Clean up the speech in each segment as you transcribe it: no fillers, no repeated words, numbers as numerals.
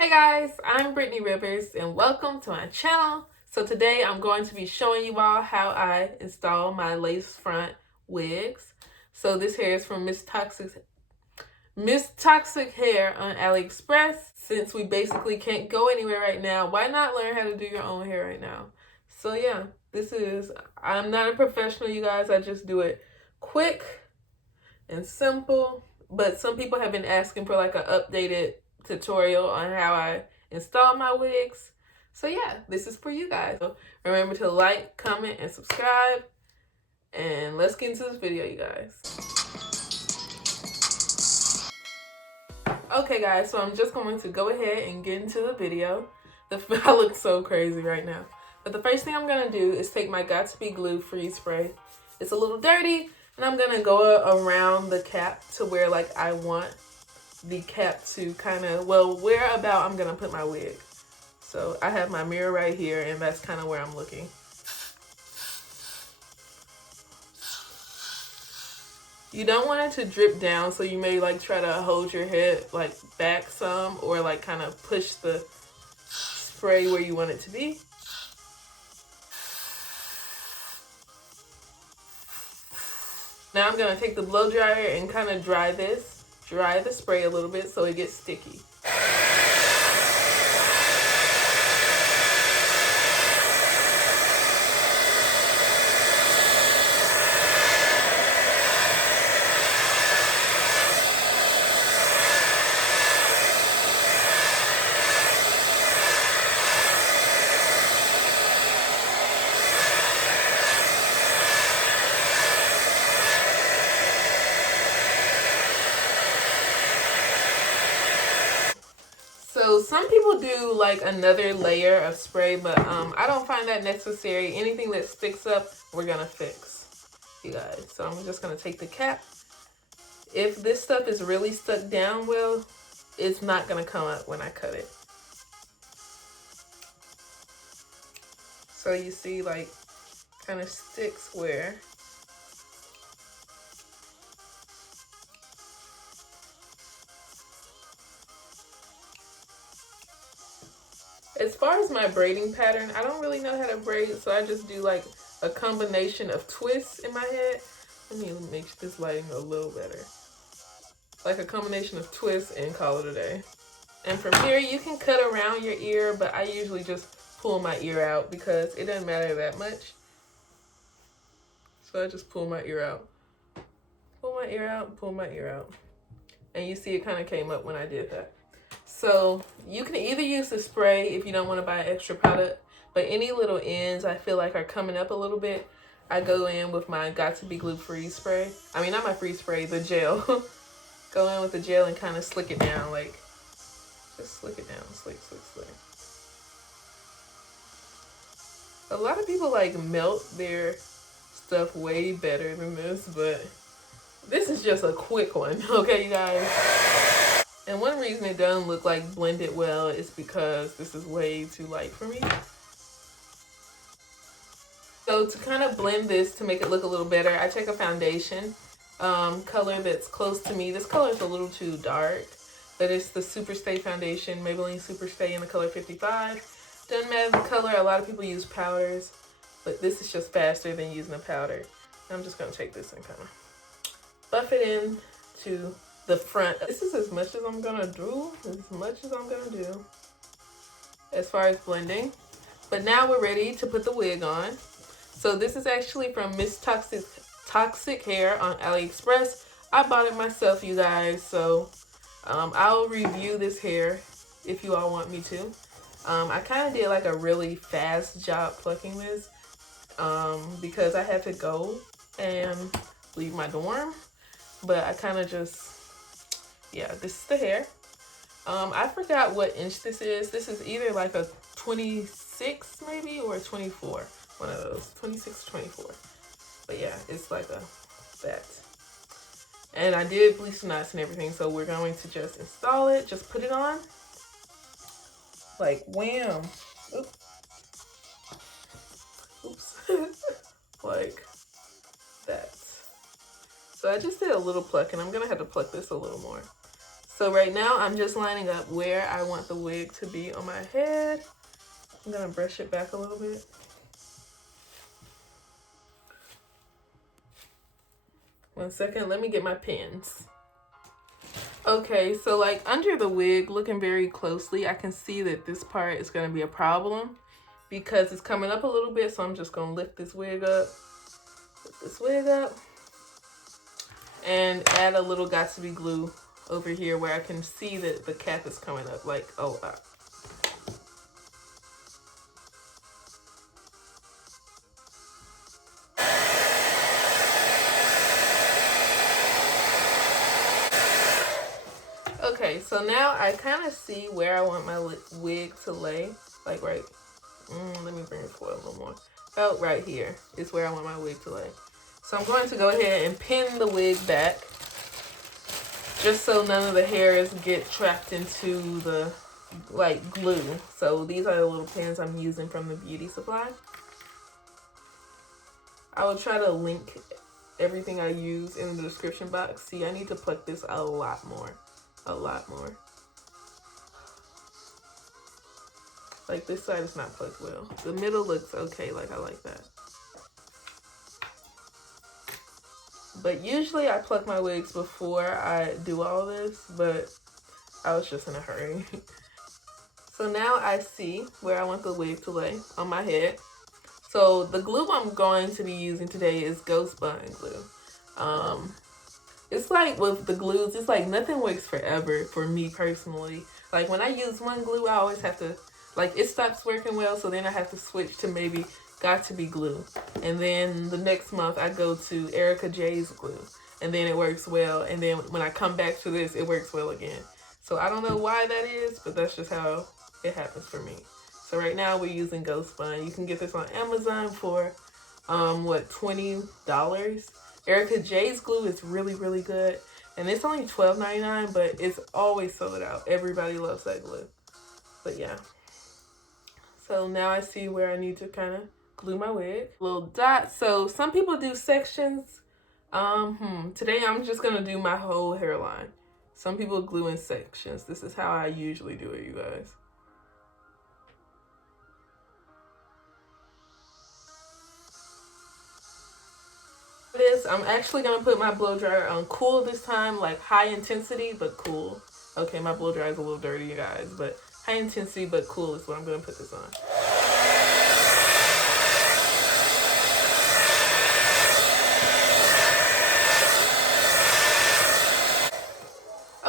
Hey guys, I'm Brittany Rivers and welcome to my channel. So today I'm going to be showing you all how I install my lace front wigs. So this hair is from Miss Toxic Hair on AliExpress. Since we basically can't go anywhere right now, why not learn how to do your own hair right now? So yeah, I'm not a professional, you guys. I just do it quick and simple. But some people have been asking for like an updated tutorial on how I install my wigs. So yeah, this is for you guys. So remember to like, comment, and subscribe. And let's get into this video, you guys. Okay guys, so I'm just going to go ahead and get into the video. I look so crazy right now. But the first thing I'm going to do is take my Got2b Glue freeze spray. It's a little dirty, and I'm going to go around the cap to where like I want the cap to kind of, where about I'm going to put my wig. So I have my mirror right here, and that's kind of where I'm looking. You don't want it to drip down, so you may like try to hold your head like back some, or like kind of push the spray where you want it to be. Now I'm going to take the blow dryer and kind of dry the spray a little bit so it gets sticky. So some people do like another layer of spray, but I don't find that necessary. Anything that sticks up, we're gonna fix, you guys. So I'm just gonna take the cap. If this stuff is really stuck down well, it's not gonna come up when I cut it. So you see, like, kind of sticks where. As far as my braiding pattern, I don't really know how to braid, so I just do like a combination of twists in my head. Let me make this lighting a little better. Like a combination of twists and call it a day. And from here, you can cut around your ear, but I usually just pull my ear out because it doesn't matter that much. So I just pull my ear out. Pull my ear out, pull my ear out. And you see it kind of came up when I did that. So you can either use the spray if you don't want to buy extra product, but any little ends I feel like are coming up a little bit, I go in with my Got2b Glue freeze spray. I mean, not my freeze spray, the gel. Go in with the gel and kind of slick it down, like, just slick it down, slick, slick, slick. A lot of people like melt their stuff way better than this, but this is just a quick one, okay, you guys? And one reason it doesn't look like blended well is because this is way too light for me. So to kind of blend this to make it look a little better, I take a foundation color that's close to me. This color is a little too dark, but it's the Superstay foundation, Maybelline Superstay in the color 55. Doesn't matter the color, a lot of people use powders, but this is just faster than using a powder. I'm just gonna take this and kind of buff it in to the front. This is as much as I'm gonna do, as far as blending. But now we're ready to put the wig on. So this is actually from Miss Toxic Hair on AliExpress. I bought it myself, you guys, so I'll review this hair if you all want me to. I kind of did like a really fast job plucking this because I had to go and leave my dorm, but I kind of just, yeah, this is the hair. I forgot what inch this is. This is either like a 26 maybe or a 24. One of those, 26 or 24. But yeah, it's like that. And I did bleach the knots and everything, so we're going to just install it. Just put it on. Like wham. Oops. Like that. So I just did a little pluck, and I'm gonna have to pluck this a little more. So right now I'm just lining up where I want the wig to be on my head. I'm gonna brush it back a little bit. One second, let me get my pins. Okay, so like under the wig, looking very closely, I can see that this part is gonna be a problem because it's coming up a little bit, so I'm just gonna lift this wig up, and add a little Got2b glue over here where I can see that the cap is coming up like a lot. Okay, so now I kind of see where I want my wig to lay, like right, let me bring it forward a little more. About right here is where I want my wig to lay. So I'm going to go ahead and pin the wig back, just so none of the hairs get trapped into the like glue. So these are the little pins I'm using from the beauty supply. I will try to link everything I use in the description box. See, I need to pluck this a lot more. Like this side is not plucked well. The middle looks okay, like I like that. But usually I pluck my wigs before I do all this, but I was just in a hurry. So now I see where I want the wig to lay on my head. So the glue I'm going to be using today is Got2b Glue. It's like with the glues, it's like nothing works forever for me personally. Like when I use one glue, I always have to, like it stops working well, so then I have to switch to maybe Got2b Glue. And then the next month I go to Erica J's glue, and then it works well. And then when I come back to this, it works well again. So I don't know why that is, but that's just how it happens for me. So right now we're using Got2b. You can get this on Amazon for, what, $20? Erica J's glue is really, really good. And it's only $12.99, but it's always sold out. Everybody loves that glue. But yeah. So now I see where I need to kind of glue my wig. Little dots. So some people do sections. Today I'm just going to do my whole hairline. Some people glue in sections. This is how I usually do it, you guys. I'm actually gonna put my blow dryer on cool this time, like high intensity but cool. Okay, my blow dryer is a little dirty, you guys, but high intensity but cool is what I'm gonna put this on.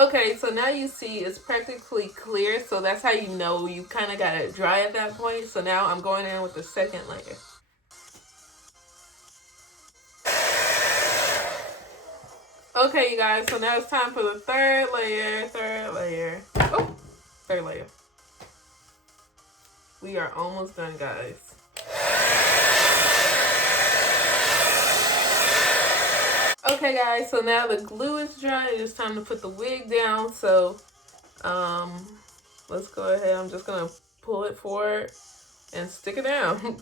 Okay, so now you see it's practically clear, so that's how you know you kind of got it dry at that point. So now I'm going in with the second layer. Okay, you guys, so now it's time for the third layer. Oh, third layer. We are almost done, guys. Okay, guys, so now the glue is dry. It's time to put the wig down. So, let's go ahead. I'm just gonna pull it forward and stick it down.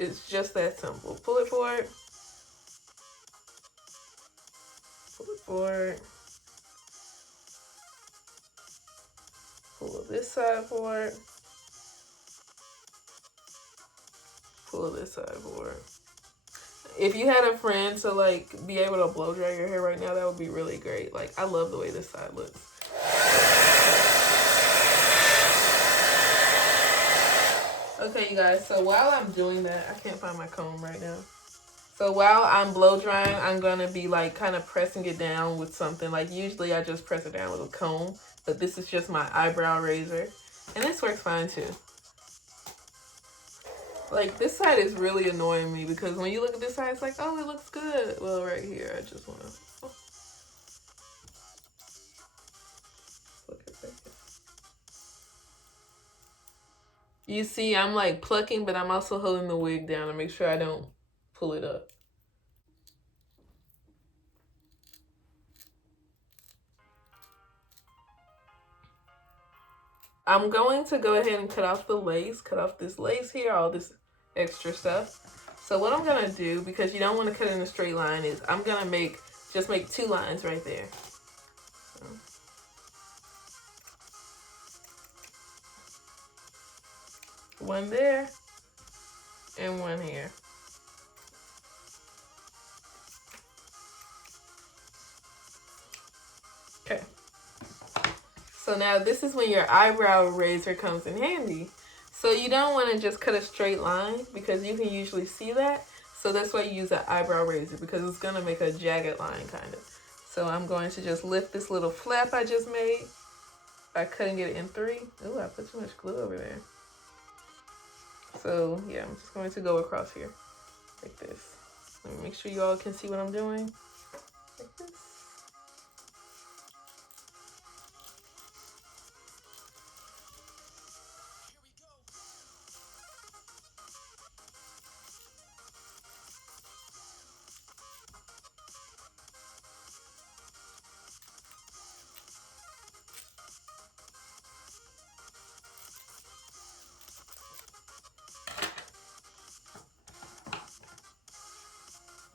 It's just that simple. Pull it forward. Pull it forward. Pull this side forward. Pull this side forward. If you had a friend to like be able to blow dry your hair right now, that would be really great. Like I love the way this side looks. Okay, you guys, so while I'm doing that, I can't find my comb right now. So while I'm blow drying, I'm gonna be like kind of pressing it down with something. Like usually I just press it down with a comb, but this is just my eyebrow razor. And this works fine too. Like this side is really annoying me because when you look at this side, it's like, oh, it looks good. Well, right here, I just wanna, oh. Look at that. You see, I'm like plucking, but I'm also holding the wig down to make sure I don't pull it up. I'm going to go ahead and cut off the lace, cut off this lace here, all this extra stuff. So what I'm gonna do, because you don't want to cut in a straight line, is I'm gonna just make 2 lines right there. one there and one here. Okay. So now this is when your eyebrow razor comes in handy. So you don't want to just cut a straight line because you can usually see that. So that's why you use an eyebrow razor, because it's going to make a jagged line kind of. So I'm going to just lift this little flap I just made by cutting it in 3. Ooh, I put too much glue over there. So yeah, I'm just going to go across here like this. Let me make sure you all can see what I'm doing. Like this.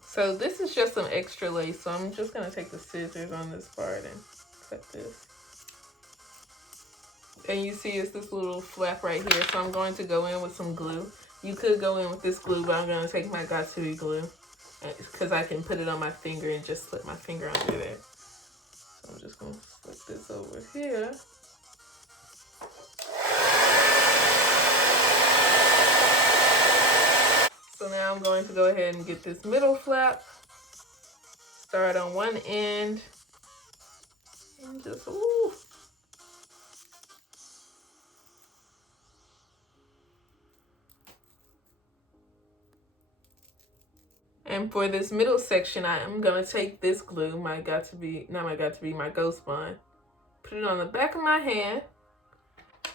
So this is just some extra lace, so I'm just going to take the scissors on this part and cut this. And you see it's this little flap right here, so I'm going to go in with some glue. You could go in with this glue, but I'm going to take my Got2b Glue because I can put it on my finger and just slip my finger under there. So I'm just going to slip this over here. So now I'm going to go ahead and get this middle flap, start on one end, and just, ooh. And for this middle section, I am going to take this glue, my Ghost Bond, put it on the back of my hand.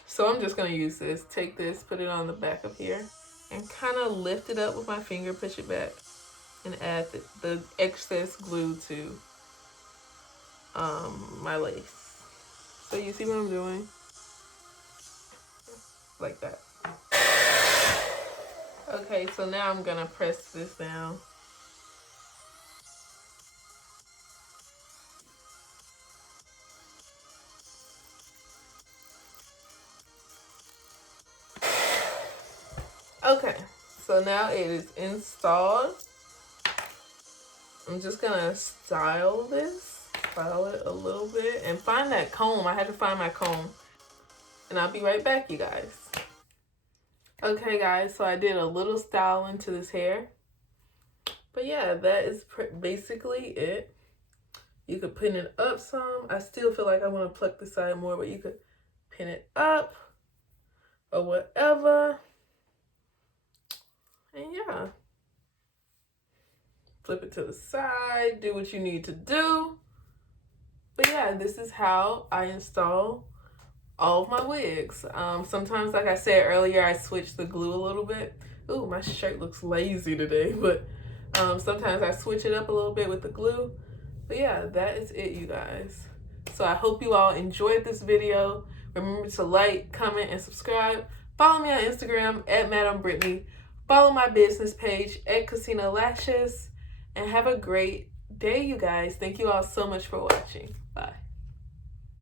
So I'm just going to use this, take this, put it on the back of here, and kind of lift it up with my finger, push it back, and add the excess glue to my lace. So you see what I'm doing? Like that. Okay, so now I'm gonna press this down. Okay, so now it is installed. I'm just gonna style it a little bit, and find that comb. I had to find my comb, and I'll be right back, you guys. Okay, guys, so I did a little styling to this hair, but yeah, that is basically it. You could pin it up some. I still feel like I want to pluck the side more, but you could pin it up or whatever. And yeah, flip it to the side, do what you need to do. But yeah, this is how I install all of my wigs. Sometimes, like I said earlier, I switch the glue a little bit. Ooh, my shirt looks lazy today, but sometimes I switch it up a little bit with the glue. But yeah, that is it, you guys. So I hope you all enjoyed this video. Remember to like, comment, and subscribe. Follow me on Instagram at Madam Brittany. Follow my business page at Casina Lashes. And have a great day, you guys. Thank you all so much for watching. Bye.